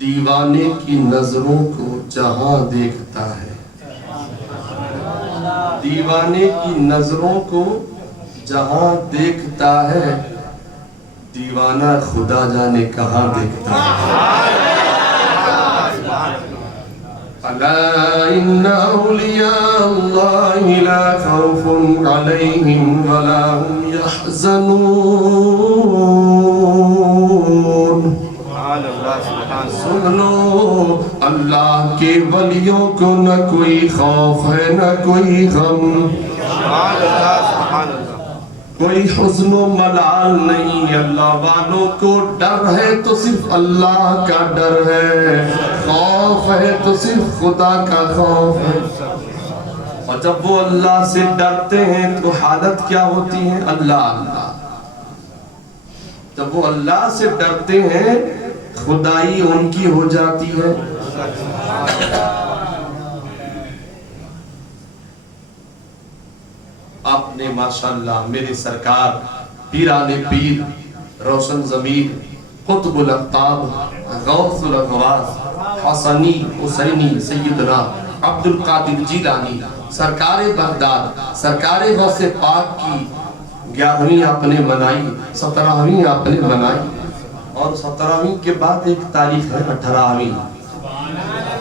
دیوانے کی نظروں کو جہاں دیکھتا ہے، دیوانے کی نظروں کو جہاں دیکھتا ہے، دیوانہ خدا جانے کہاں دیکھتا ہے۔ الا ان اولیاء اللہ لا خوف علیہم ولا هم يحزنون۔ سن لو، اللہ کے ولیوں کو نہ کوئی خوف ہے نہ کوئی غم، کوئی حزن و ملال نہیں۔ اللہ والوں کو ڈر ہے تو صرف اللہ کا ڈر ہے، خوف ہے تو صرف خدا کا خوف ہے۔ اور جب وہ اللہ سے ڈرتے ہیں تو حالت کیا ہوتی ہے؟ اللہ اللہ۔ جب وہ اللہ سے ڈرتے ہیں خدائی ان کی ہو جاتی ہے۔ آپ نے ماشاءاللہ میرے سرکار پیران پیر، روشن ضمیر، قطب الاقطاب، غوث الاغواث، حسنی حسینی سیدنا عبد القادر جیلانی، سرکار بغداد، سرکار غوث پاک کی 11ویں آپ نے منائی، 17ویں آپ نے منائی، اور 17ویں کے بعد ایک تاریخ ہے 18ویں،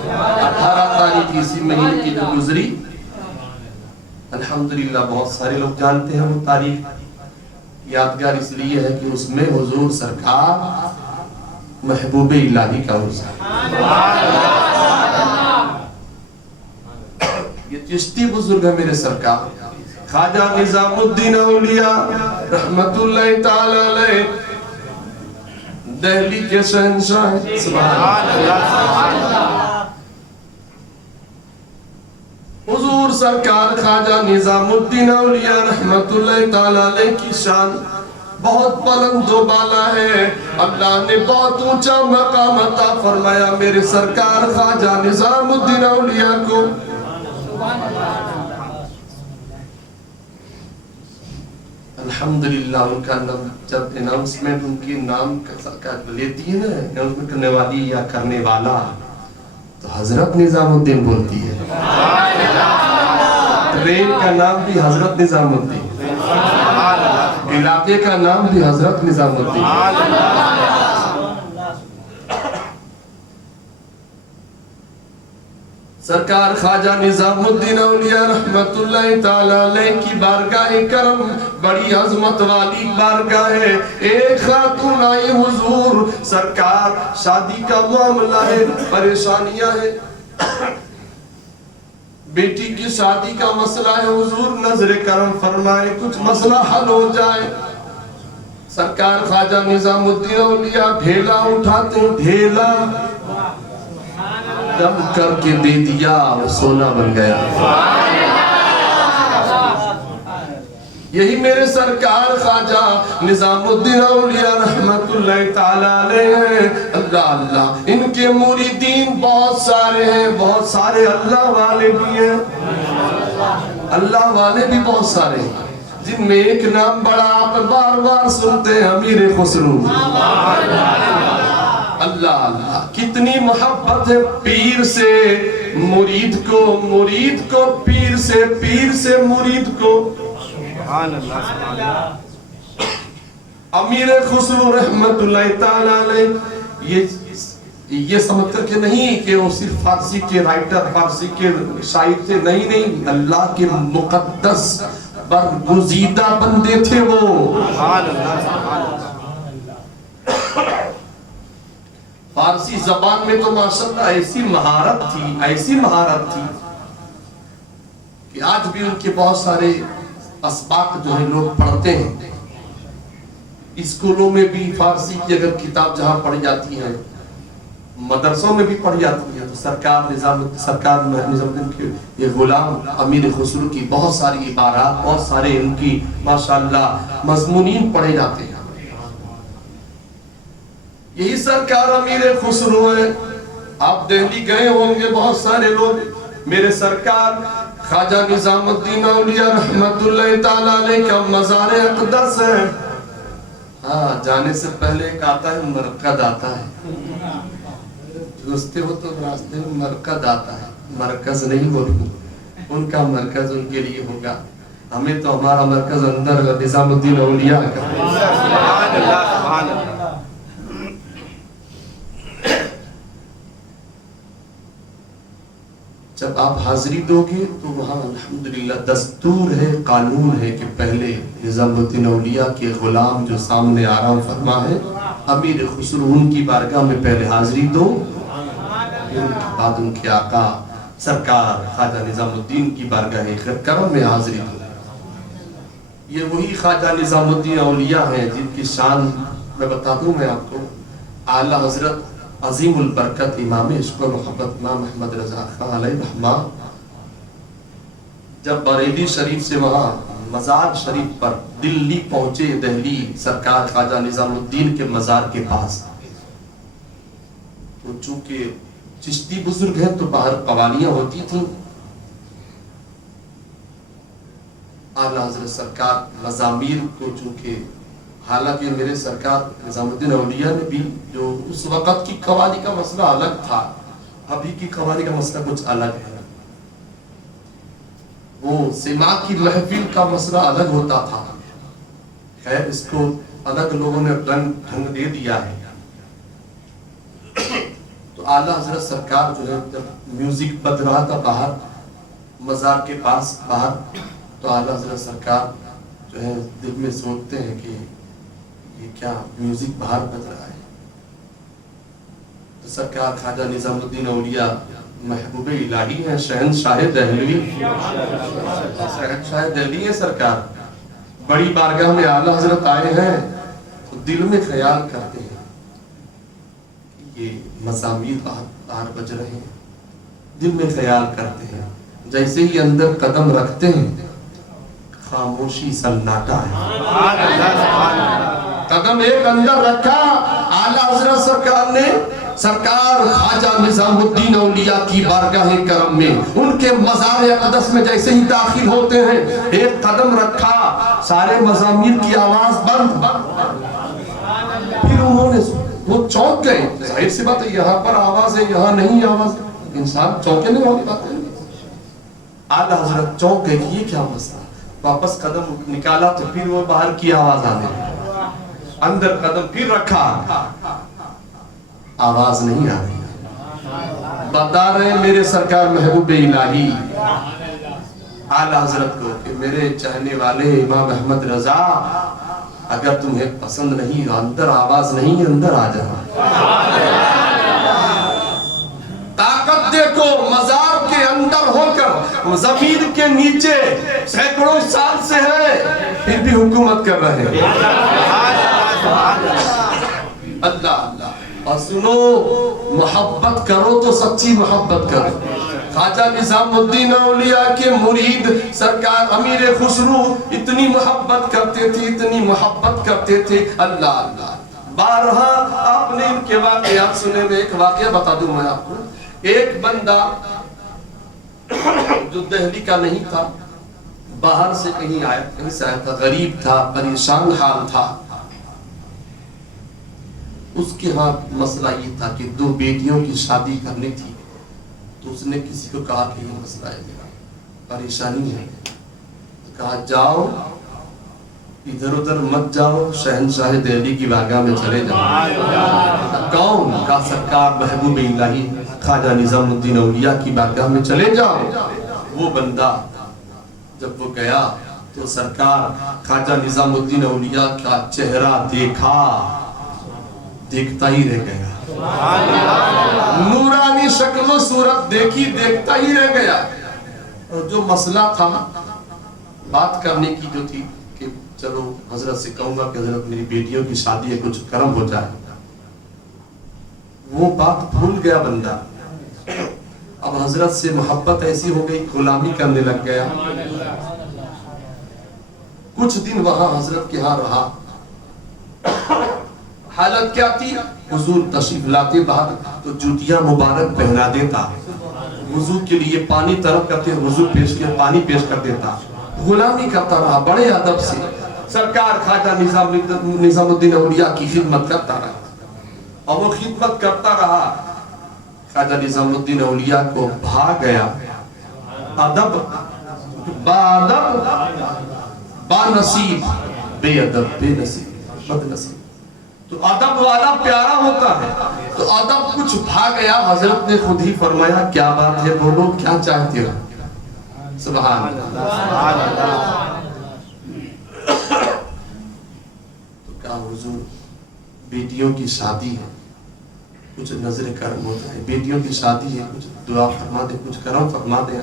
18 تاریخ اسی مہینے کی جو گزری، الحمدللہ بہت سارے لوگ جانتے ہیں وہ تاریخ۔ یادگار اس لیے ہے کہ اس میں حضور سرکار محبوب الہی کا عرس ہے۔ یہ چشتی بزرگ ہے میرے سرکار خواجہ نظام الدین اولیاء رحمت اللہ تعالی علیہ، دہلی کے شہنشاہ، سبحان اللہ۔ حضور سرکار خواجہ نظام الدین اولیاء رحمت اللہ تعالی علیہ کی شان بہت بلند و بالا ہے۔ اللہ نے بہت اونچا مقام عطا فرمایا میرے سرکار خواجہ نظام الدین اولیاء کو۔ الحمدللہ ان کا نام جب اناؤنسمنٹ ان کی نام کا لیتی ہے نا، اناؤنسمنٹ کرنے والی یا کرنے والا، تو حضرت نظام الدین بولتی ہے۔ ٹرین کا نام بھی حضرت نظام الدین، علاقے کا نام بھی حضرت نظام الدین۔ سرکار خواجہ نظام الدین اولیاء رحمت اللہ تعالی علیہ کی بارگاہ کرم بڑی عظمت والی بارگاہ ہے۔ ایک خاتون آئی حضور سرکار شادی کا معاملہ ہے، پریشانیاں ہیں، بیٹی کی شادی کا مسئلہ ہے، حضور نظر کرم فرمائے کچھ مسئلہ حل ہو جائے۔ سرکار خواجہ نظام الدین اولیاء ڈھیلا اٹھاتے ہیں، ڈھیلا دم کر کے دے دیا، وہ سونا بن گیا۔ یہی میرے سرکار خواجہ نظام الدین اولیاء رحمت اللہ تعالی علیہ ہیں۔ اللہ اللہ، ان کے مریدین بہت سارے ہیں، بہت سارے اللہ والے بھی ہیں، اللہ والے بھی بہت سارے ہیں، جن میں ایک نام بڑا آپ بار بار سنتے ہیں، امیر خسرو۔ اللہ اللہ، کتنی محبت ہے پیر سے مرید کو، مرید کو پیر سے، پیر سے مرید کو۔ امیر خسرو رحمت اللہ تعالی علیہ یہ سمجھ کر کے نہیں کہ وہ صرف فارسی کے رائٹر، فارسی کے شاعر تھے، نہیں نہیں، اللہ کے مقدس برگزیدہ بندے تھے وہ۔ فارسی زبان میں تو ماشاءاللہ ایسی مہارت تھی کہ آج بھی ان کے بہت سارے اسباق جو ہے لوگ پڑھتے ہیں۔ اسکولوں میں بھی فارسی کی اگر کتاب جہاں پڑھی جاتی ہے، مدرسوں میں بھی پڑھی جاتی ہے، تو سرکار نظام الدین کے یہ غلام امیر خسرو کی بہت ساری عبارات، بہت سارے ان کی ماشاءاللہ مضمونین پڑھے جاتے ہیں۔ یہی سرکار امیر خسرو ہے۔ آپ دہلی گئے ہوں گے بہت سارے لوگ، میرے سرکار خواجہ نظام الدین اولیاء رحمت اللہ تعالی علیہ کا مزار اقدس ہے۔ ہاں، جانے سے پہلے ایک آتا ہے، مرقد آتا ہے، घुसते हो तो रास्ते में मरकज आता है, मरकज नहीं बोलूँ, उनका मरकज उनके लिए होगा, हमें तो हमारा मरकज अंदर निजामुद्दीन औलिया का। जब आप हाजिरी दोगे तो वहाँ अल्हम्दुलिल्लाह दस्तूर है, कानून है कि पहले निजामुद्दीन औलिया के गुलाम जो सामने आराम फरमा है, अमीर खुसरो उनकी बारगाह में पहले हाजिरी दो, बाद उनके आका सरकार ख्वाजा निजामुद्दीन की बारगाह करम में हाजिरी दो। ये वही ख्वाजा निजामुद्दीन औलिया हैं जिनकी शान मैं बता दूं मैं आपको। आला हजरत अजीमुल बरकत इमाम इश्क़ व मोहब्बत इमाम अहमद रज़ा खान अलैहि रहमा जब बरेली शरीफ से वहाँ मज़ार शरीफ पर दिल्ली पहुंचे, दिल्ली सरकार ख्वाजा निजामुद्दीन के मज़ार के पास, तो चूंकि चिश्ती बुजुर्ग हैं तो बाहर कवालियां होती थी। आला हज़रत सरकार मज़ामीर को चूंकि, हालांकि मेरे सरकार निजामुद्दीन औलिया ने भी जो उस वक़्त की कवाली का मसला अलग था, अभी की कवाली का मसला कुछ अलग है। वो सिमा की महफिल का मसला अलग होता था, खैर इसको अलग लोगों ने ढंग दे दिया है। तो आला हज़रत सरकार जो है जब म्यूजिक बज रहा था बाहर मज़ार के पास बाहर, तो आला हज़रत सरकार जो है दिल में सोचते हैं कि ये क्या म्यूजिक बाहर बज रहा है। तो सरकार ख्वाजा निजामुद्दीन औलिया महबूब इलाही है, शहंशाह दहलवी, शहंशाह दहलवी है सरकार, बड़ी बारगाह में आला हज़रत आए हैं, तो दिल में ख्याल करते हैं कि ये मज़ामीर बाहर बज रहे हैं, दिल में ख्याल करते हैं। जैसे ही अंदर कदम रखते हैं खामोशी सन्नाटा है। कदम एक अंदर रखा, आला हज़रत सरकार ने, सरकार ख्वाजा निजामुद्दीन औलिया की बारगाह करम में उनके मज़ार अक़दस में जैसे ही दाखिल होते हैं, एक कदम रखा, सारे मज़ामीर की आवाज बंद। फिर उन्होंने, वो चौंक गए, जाहिर सी बात है यहाँ पर आवाज है यहाँ नहीं आवाज, इंसान चौंकने वाली बात है। आला हज़रत चौंक गए कि ये क्या मसला, वापस कदम निकाला तो फिर वो बाहर की आवाज आने लगी, अंदर कदम फिर रखा, आवाज नहीं आ रही। बता रहे मेरे सरकार महबूब इलाही आला हज़रत को कि मेरे चाहने वाले इमाम अहमद रजा, अगर तुम्हें पसंद नहीं, अंदर आवाज नहीं, अंदर आ जाना। ताकत देखो, मज़ार के अंदर होकर ज़मीन के नीचे सैकड़ों साल से है, फिर भी हुकूमत कर रहे हैं। अल्लाह अल्लाह। और सुनो, मोहब्बत करो तो सच्ची मोहब्बत करो। ख्वाजा निजामुद्दीन औलिया के मुरीद सरकार अमीर खुसरो इतनी मोहब्बत करते थे, इतनी मोहब्बत करते थे। अल्लाह अल्लाह। बारहा आपने इनके वाक़यात सुने में एक वाक़या बता दूं मैं आपको। एक बंदा जो दिल्ली का नहीं था, बाहर से कहीं आया, कहीं से आया था, गरीब था, परेशान हाल था। उसके यहाँ मसला ये था कि 2 बेटियों की शादी करनी थी, तो उसने किसी को कहा कि ये मसला है, मेरा परेशानी है। तो कहा जाओ, इधर उधर मत जाओ, शहंशाह दिल्ली की बारगाह में चले जाओ। कौन? का सरकार महबूब इलाही ख्वाजा निजामुद्दीन औलिया की बारगाह में चले जाओ। वो बंदा जब वो गया तो सरकार ख्वाजा निजामुद्दीन औलिया का चेहरा देखा, देखता ही रह गया। नूरानी शक्ल सूरत देखी, देखता ही रह गया। और जो मसला था बात करने की जो थी कि चलो हजरत से कहूंगा कि हजरत मेरी बेटियों की शादी है, कुछ कर्म हो जाए, वो बात भूल गया बंदा। अब हजरत से मोहब्बत ऐसी हो गई, गुलामी करने लग गया। कुछ दिन वहां हजरत के यहाँ रहा। हालत क्या थी? हुजूर तशरीफ लाते बाहर तो जूतियां मुबारक पहना देता, वुजू के लिए पानी तरफ करते, वुजू पेश किया, पानी पेश कर देता, गुलामी करता रहा बड़े अदब से। सरकार ख्वाजा निजामुद्दीन औलिया की खिदमत करता रहा, और वो खिदमत करता रहा। ख्वाजा निजामुद्दीन औलिया को भाग गया। अदब बादब बानसीब, बेअदब बेनसीब बदनसीब। तो अदब वाला प्यारा होता है, तो अदब कुछ भाग गया। हजरत ने खुद ही फरमाया, क्या बात है, बोलो क्या चाहते हो। सुभान अल्लाह। तो कहा हुजूर बेटियों की शादी है, कुछ नजर करम हो जाए, बेटियों की शादी है, कुछ दुआ फरमा दे, कुछ करम फरमा दे,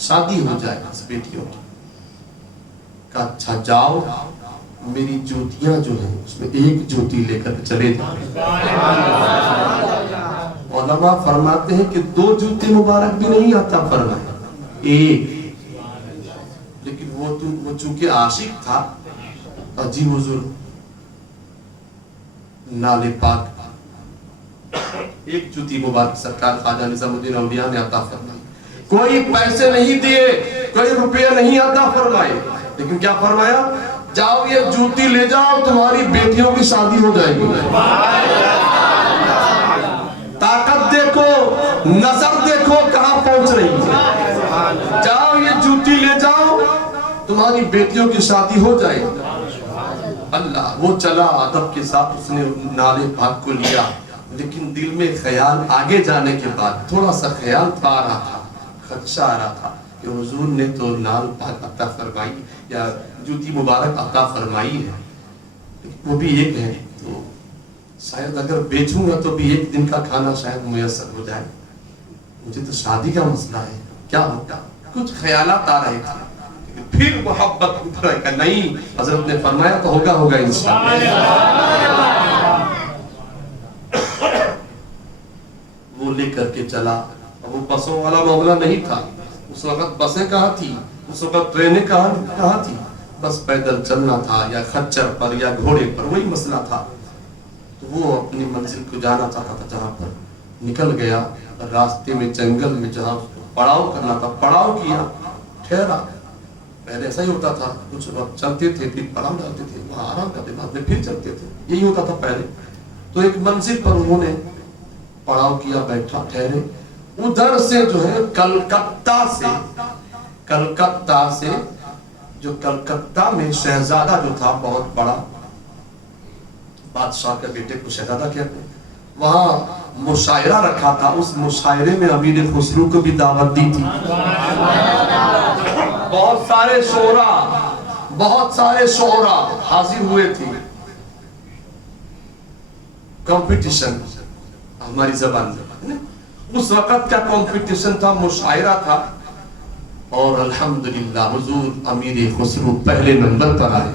शादी हो जाए बस बेटियों की। कहा अच्छा जाओ, मेरी जूतियां जो है उसमें एक जूती लेकर चले जाओ। उलमा फरमाते हैं कि 2 जूते मुबारक भी नहीं आता फरमाए, एक। लेकिन वो चूंकि आशिक था, जी हुजूर नाले पाक एक जूती मुबारक सरकार ख्वाजा निजामुद्दीन औलिया ने अता फरमाई। कोई पैसे नहीं दिए, कोई रुपये नहीं अता फरमाए, लेकिन क्या फरमाया, जाओ ये जूती ले जाओ, तुम्हारी बेटियों की शादी हो जाएगी। ताकत देखो, नजर देखो कहां पहुंच रही है। जाओ ये जूती ले जाओ, तुम्हारी बेटियों की शादी हो जाएगी। अल्लाह, वो चला अदब के साथ, उसने नाले पाक को लिया, लेकिन दिल में ख्याल आगे जाने के बाद थोड़ा सा ख्याल आ रहा था, खदशा आ रहा था कि हुजूर ने तो नाल पाक अता फरमाई या जूती मुबारक अता फरमाई है, वो भी एक है, तो शायद अगर बेचूंगा तो भी एक दिन का खाना शायद मुयस्सर हो जाए, मुझे तो शादी का मसला है, क्या होगा। कुछ ख्यालात आ रहे थे, फिर मोहब्बत उतर का नहीं, हजरत ने फरमाया तो होगा इंशाअल्लाह। वो लेकर के चला, वो बसों वाला मामला नहीं था, उस वक्त बसें कहाँ थी, उस वक्त ट्रेनें कहाँ थी, बस पैदल चलना था या खच्चर पर या घोड़े पर, वही मसला था। तो वो अपनी मंजिल को जाना चाहता था, जहाँ पर निकल गया, रास्ते में जंगल में जहाँ पड़ाव करना था, पड़ाव किया, ठहरा। पहले ऐसा ही होता था, कुछ वक्त चलते थे, फिर पड़ाव डालते थे, वहाँ आराम करते, बाद में फिर चलते थे, यही होता था पहले। तो एक मंजिल पर उन्होंने पड़ाव किया, बैठा, ठहरे। उधर से जो है कलकत्ता से जो कलकत्ता में शहजादा जो था, बहुत बड़ा बादशाह के बेटे को शहजादा कहते हैं, वहां मुशायरा रखा था, उस मुशायरे में अमीर खुसरू को भी दावत दी थी। बहुत सारे शोरा हाजिर हुए थे। कंपटीशन हमारी जबान में उस वक्त का कंपटीशन था, मुशायरा था, और अल्हम्दुलिल्लाह हुजूर अमीर खुसरू पहले नंबर पर आए।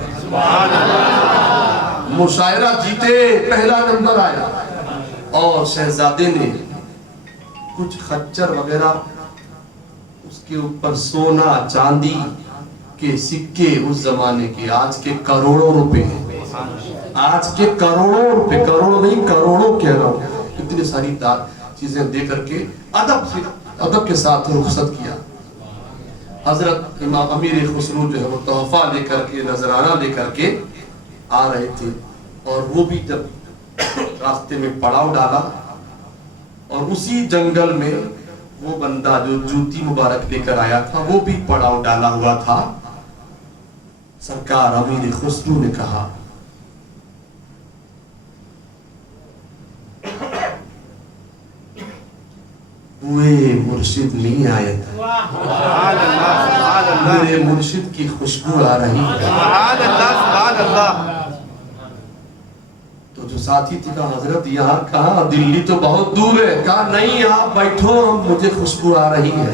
मुशायरा जीते, पहला नंबर आया, और शहजादे ने कुछ खच्चर वगैरह, उसके ऊपर सोना चांदी के सिक्के, उस जमाने के, आज के करोड़ों रुपए, आज के करोड़ों रुपए, करोड़ नहीं करोड़ों कह रहा हूं, इतनी सारी चीजें दे करके अदब के साथ रुखसत किया। हजरत इमाम अमीर खुसरू जो है वो तोहफा लेकर के, नजराना लेकर के आ रहे थे, और वो भी जब रास्ते में पड़ाव डाला, और उसी जंगल में वो बंदा जो जूती मुबारक लेकर आया था, वो भी पड़ाव डाला हुआ था। सरकार अमीर खुसरू ने कहा, हुए मुर्शिद नहीं आए, मेरे मुर्शिद की खुशबू आ रही है। तो जो साथी थे कहा, हजरत यहाँ कहाँ, दिल्ली तो बहुत दूर है। कहा नहीं, आप बैठो, मुझे खुशबू आ रही है,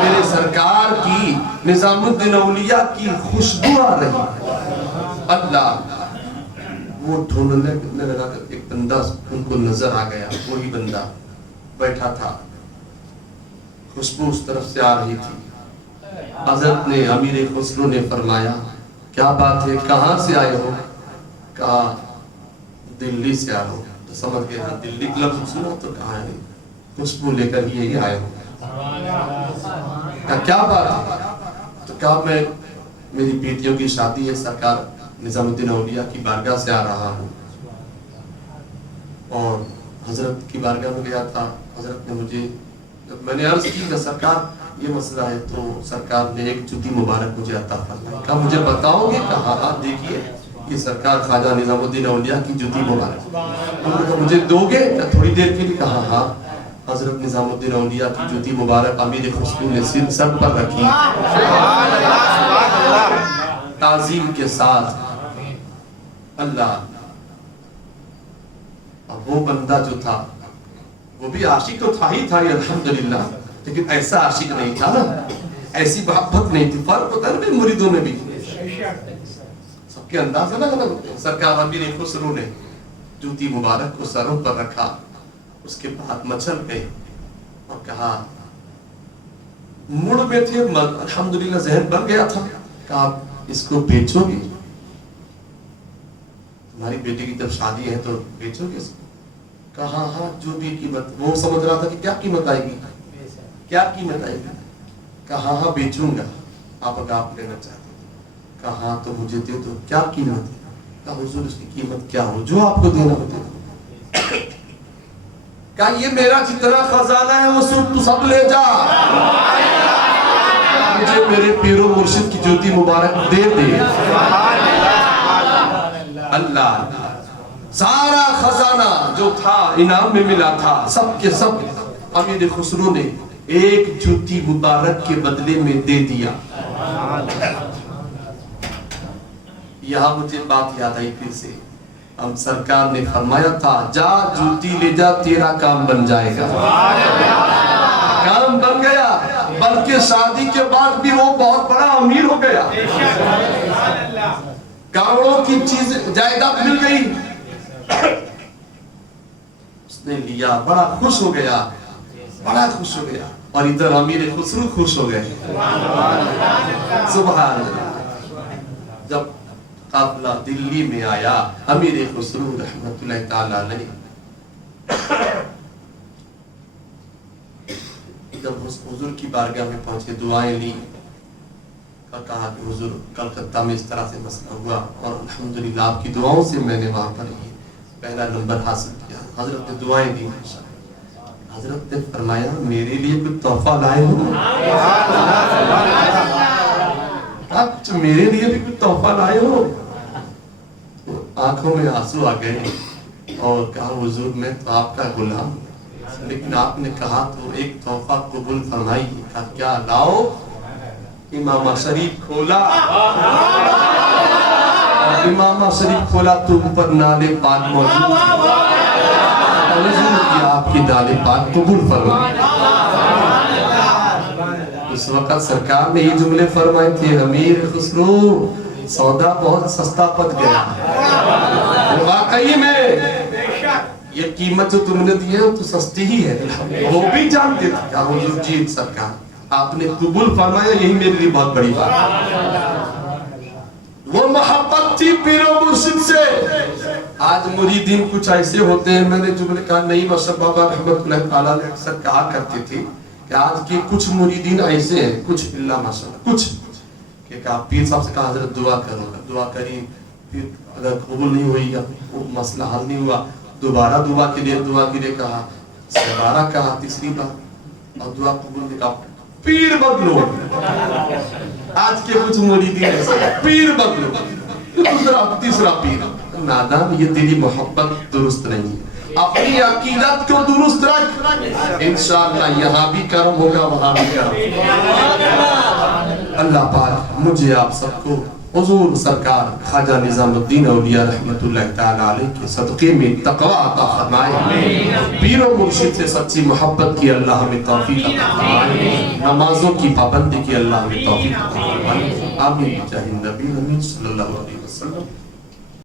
मेरे सरकार की, निजामुद्दीन औलिया की खुशबू आ रही है। अल्लाह, वो ढूंढने लगा, एक बंदा उनको नजर आ गया, वही बंदा बैठा था, खुशबू उस तरफ से आ रही थी। हजरत ने, अमीर खुसरू ने फरमाया, क्या बात है, कहाँ से आए हो? कहा दिल्ली से आए हो। तो समझ गए, हाँ दिल्ली का लफ्ज़ सुना तो कहा है, खुशबू लेकर ही यही आए हो। क्या बात है? तो कहा मैं, मेरी बेटियों की शादी है, सरकार निजामुद्दीन औलिया की बारगाह से आ रहा हूँ, और حضرت کی بارگاہ میں گیا تھا. حضرت نے مجھے جب میں نے عرض کی کہ سرکار یہ مسئلہ ہے تو سرکار نے ایک جوتی مبارک مجھے عطا فرمائی. کہا مجھے بتاؤ گے؟ کہا آپ دیکھیے یہ سرکار خواجہ نظام الدین اولیاء کی جوتی مبارک. مجھے دو گے؟ تھوڑی دیر کے لیے. کہا ہاں. حضرت نظام الدین اولیاء کی جوتی مبارک امیر خسرو نے سر پر رکھی تعظیم کے ساتھ. اللہ. اب وہ بندہ جو تھا وہ بھی عاشق تو تھا ہی تھا الحمدللہ، لیکن ایسا عاشق نہیں تھا نا، ایسی محبت نہیں تھی. فرق ہوتا ہے نا مریدوں میں بھی، سب کے انداز الگ الگ ہوتے ہیں. سرکار امیر خسرو نے جوتی مبارک کو سروں پر رکھا، اس کے بعد مچل گئے اور کہا مڑ میں تھے الحمدللہ ذہن بن گیا تھا. کہا آپ اس کو بیچو گے؟ تمہاری بیٹی کی جب شادی ہے تو بیچو گے اس کو؟ کہا ہاں جو بھی قیمت. وہ سمجھ رہا تھا کہ کیا قیمت آئے گی، کیا قیمت آئے گی. کہا ہاں بیچوں گا آپ اگر آپ لینا چاہتے ہیں. کہا ہاں تو مجھے دے دو. کیا قیمت ہے؟ کہا حضور اس کی قیمت کیا ہو جو آپ کو دینا ہو دے دو. کہا یہ میرا جتنا خزانہ ہے وہ سب لے جا، مجھے میرے پیر و مرشد کی جوتی مبارک دے دے. اللہ سارا خزانہ جو تھا انعام میں ملا تھا سب کے سب امیر خسرو نے ایک جوتی مبارک کے بدلے میں دے دیا. یہاں مجھے بات یاد آئی پھر سے. ہم سرکار نے فرمایا تھا جا جوتی لے جا تیرا کام بن جائے گا. کام بن گیا، بلکہ شادی کے بعد بھی وہ بہت بڑا امیر ہو گیا. کروڑوں کی چیز جائیداد مل گئی، اس نے لیا، بڑا خوش ہو گیا، بڑا خوش ہو گیا. اور ادھر امیر خسرو خوش ہو گئے. سبحان اللہ. جب قافلہ دلی میں آیا امیر خسرو رحمت اللہ تعالی علیہ جب حضور کی بارگاہ میں پہنچے دعائیں لی اور کہا کہ حضور کلکتہ میں اس طرح سے مسئلہ ہوا اور الحمدللہ آپ کی دعاؤں سے میں نے وہاں پر یہ پہلا نمبر حاصل کیا. حضرت نے دعائیں دی. حضرت نے فرمایا میرے لیے کوئی تحفہ لائے ہو؟ کچھ میرے لیے بھی کوئی تحفہ لائے ہو؟ آنکھوں میں آنسو آ گئے اور کہا حضور میں تو آپ کا غلام، لیکن آپ نے کہا تو ایک تحفہ قبول فرمائیے. کہا کیا لاؤ؟ امامہ شریف کھولا، امامہ شریف کھولا تو اوپر نالے پاک موجود تھے. حضور کی آپ کی نالے پاک قبول فرمائے. اس وقت سرکار نے یہ جملے فرمائے تھے امیر خسرو سودا بہت سستا پڑ گیا. واقعی میں یہ قیمت جو تم نے دی ہے تو سستی ہی ہے. وہ بھی جانتے تھے. کہا حضور جی سرکار آپ نے قبول فرمایا، یہی میرے لیے بہت بڑی بات ہے. وہ محبت تھی پیر و مرشد سے. آج مریدین کچھ ایسے ہوتے ہیں، میں نے جملے کہا نہیں مشرف بابا رحمت اللہ تعالیٰ نے اکثر کہا کرتے تھے کہ آج کے کچھ مریدین ایسے ہیں، کچھ اللہ ماشاءاللہ کچھ کہ کہا پیر صاحب سے کہا حضرت دعا کرو، دعا کری، پھر اگر قبول نہیں ہوئی یا وہ مسئلہ حل نہیں ہوا دوبارہ دعا کے لیے کہا، دوبارہ کہا تیسری بار اور دعا قبول نہیں کہا. پیر بدلو. آج کے کچھ مریدین ایسے پیر بدلو، دوسرا تیسرا پیر. نادان یہ تیری محبت درست نہیں ہے. اپنی عقیدت کو درست رکھ، انشاءاللہ یہاں بھی کرم ہوگا وہاں بھی کرم. اللہ پاک مجھے آپ سب کو حضور سرکار خواجہ نظام الدین اولیاء رحمت اللہ تعالی علیہ کے صدقے میں تقوی عطا فرمائے. پیر و مرشد سے سچی محبت کی اللہ ہمیں توفیق عطا فرمائے. نمازوں کی پابندی کی اللہ ہمیں توفیق عطا فرمائے. آمین. جاہ نبی صلی اللہ علیہ وسلم.